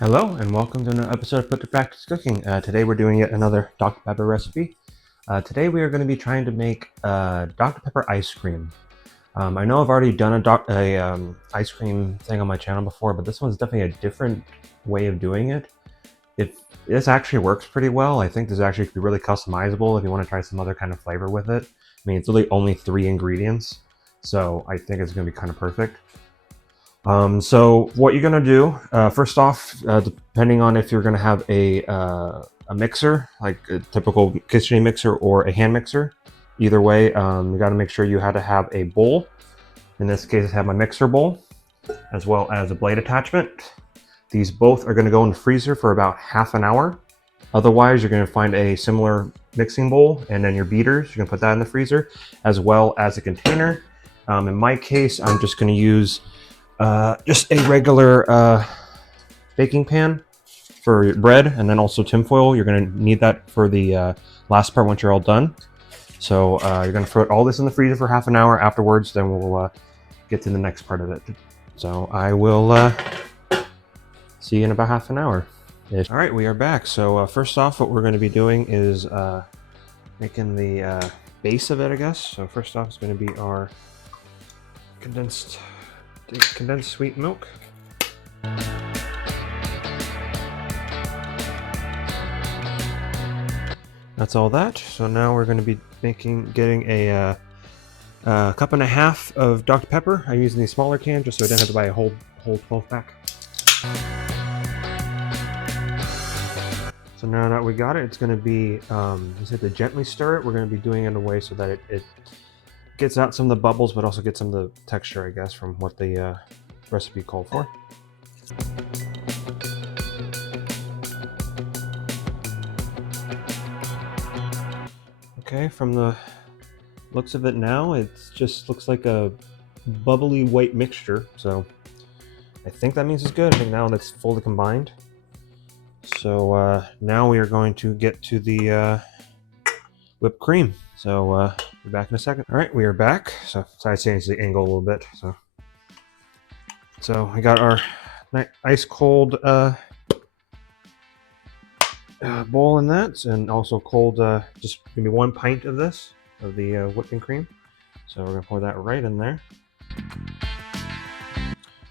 Hello and welcome to another episode of Put to Practice Cooking. Today we're doing yet another Dr. Pepper recipe. Today we are going to be trying to make Dr. Pepper ice cream. I know I've already done a ice cream thing on my channel before, but this one's definitely a different way of doing it. This actually works pretty well. I think this actually could be really customizable if you want to try some other kind of flavor with it. I mean, it's really only 3 ingredients, so I think it's going to be kind of perfect. So what you're gonna do, first off, depending on if you're gonna have a mixer, like a typical kitchen mixer or a hand mixer, either way, you gotta make sure you had to have a bowl. In this case, I have my mixer bowl, as well as a blade attachment. These both are gonna go in the freezer for about half an hour. Otherwise, you're gonna find a similar mixing bowl, and then your beaters, you're gonna put that in the freezer, as well as a container. In my case, I'm just gonna use just a regular baking pan for bread, and then also tinfoil. You're going to need that for the last part once you're all done. So you're going to throw all this in the freezer for half an hour. Afterwards, then we'll get to the next part of it. So I will see you in about half an hour. All right, we are back. So first off, what we're going to be doing is making the base of it, I guess. So first off, it's going to be our condensed sweet milk. That's all that. So now we're going to be getting a cup and a half of Dr. Pepper. I'm using the smaller can just so I don't have to buy a whole 12 pack. So now that we got it, it's going to be, you have to gently stir it. We're going to be doing it in a way so that it gets out some of the bubbles, but also gets some of the texture, I guess, from what the recipe called for. Okay, from the looks of it now, it just looks like a bubbly white mixture, so I think that means it's good. I think now that's fully combined. So now we are going to get to the whipped cream. So be back in a second. All right, we are back. So I changed the angle a little bit. So I got our ice cold bowl in that, and also cold, just give me 1 pint of this, of the whipping cream. So we're gonna pour that right in there.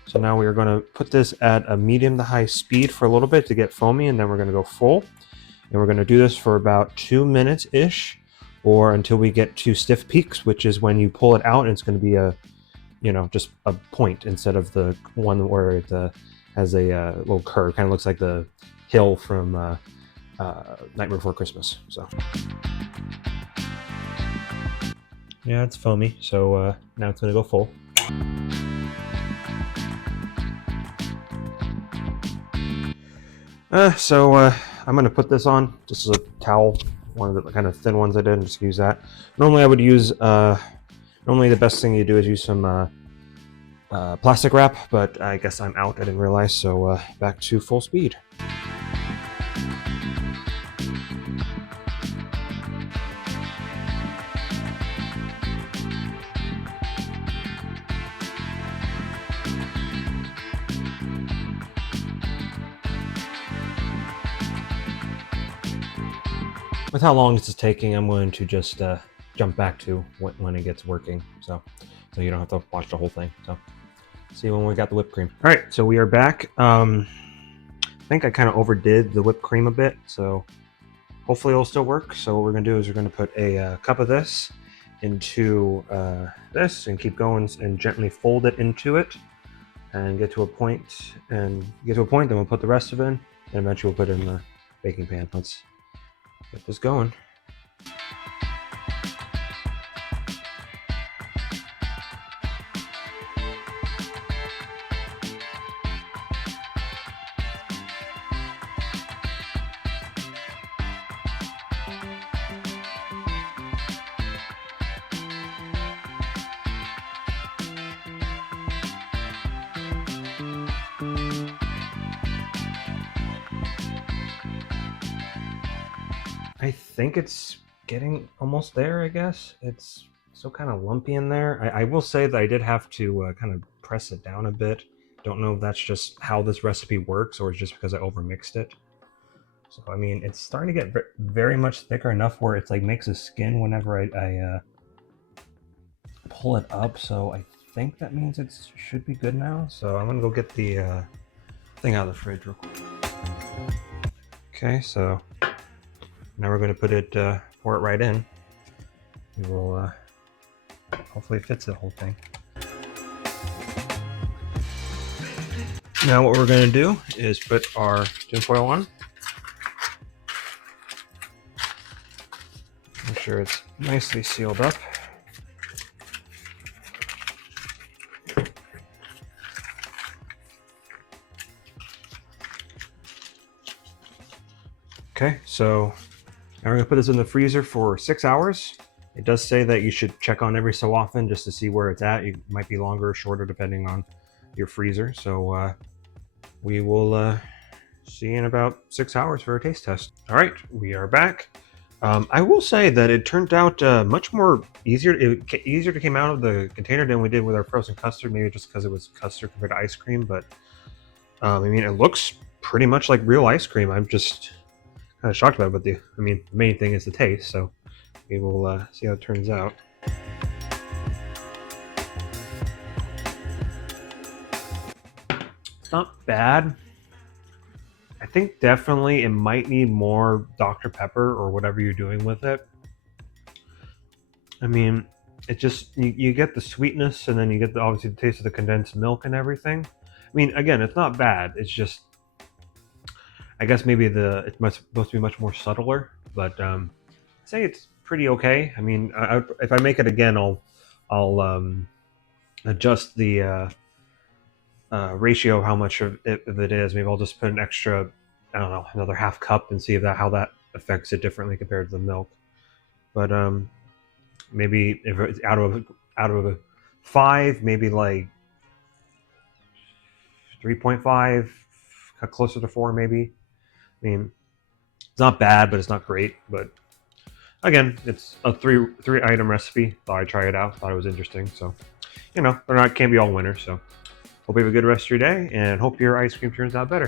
So now we are gonna put this at a medium to high speed for a little bit to get foamy, and then we're gonna go full. And we're gonna do this for about 2 minutes-ish, or until we get to stiff peaks, which is when you pull it out and it's gonna be just a point instead of the one where it has a little curve. Kind of looks like the hill from Nightmare Before Christmas. So yeah, it's foamy. So now it's gonna go full. I'm gonna put this on just as a towel, one of the kind of thin ones I did, and just use that. Normally I would use, normally the best thing you do is use some plastic wrap, but I guess I'm out, I didn't realize, so back to full speed. With how long this is taking, I'm going to just jump back to when it gets working, so you don't have to watch the whole thing. So see when we got the whipped cream. All right, so we are back. I think I kind of overdid the whipped cream a bit, so hopefully it'll still work. So what we're gonna do is we're gonna put a cup of this into this and keep going and gently fold it into it and get to a point, then we'll put the rest of it in, and eventually we'll put it in the baking pan. Let's get this going. I think it's getting almost there, I guess. It's still kind of lumpy in there. I will say that I did have to kind of press it down a bit Don't know if that's just how this recipe works or it's just because I overmixed it. So I mean, it's starting to get very much thicker, enough where it's like makes a skin whenever I pull it up. So I think that means it should be good now. So I'm gonna go get the thing out of the fridge real quick. Okay, so now we're gonna put it, pour it right in. We will, hopefully it fits the whole thing. Now what we're gonna do is put our tinfoil on. Make sure it's nicely sealed up. Okay, so now we're gonna put this in the freezer for 6 hours. It does say that you should check on every so often just to see where it's at. It might be longer or shorter depending on your freezer. So we will see you in about 6 hours for a taste test. All right, we are back. I will say that it turned out much more easier. Easier to come out of the container than we did with our frozen custard. Maybe just because it was custard compared to ice cream, but I mean, it looks pretty much like real ice cream. I'm just kind of shocked about it, but I mean, the main thing is the taste. So we will see how it turns out. It's not bad. I think definitely it might need more Dr. Pepper or whatever you're doing with it. I mean, it just, you get the sweetness and then you get obviously the taste of the condensed milk and everything. I mean, again, it's not bad. It's just, I guess maybe it's supposed to be much more subtler, but I'd say it's pretty okay. I mean, if I make it again, I'll adjust the ratio of how much of it is. Maybe I'll just put an extra, I don't know, another half cup and see if how that affects it differently compared to the milk. But maybe if it's out of a 5, maybe like 3.5, closer to 4 maybe. I mean, it's not bad, but it's not great. But again, it's a three item recipe. Thought I'd try it out. Thought it was interesting. So, can't be all winners. So hope you have a good rest of your day and hope your ice cream turns out better.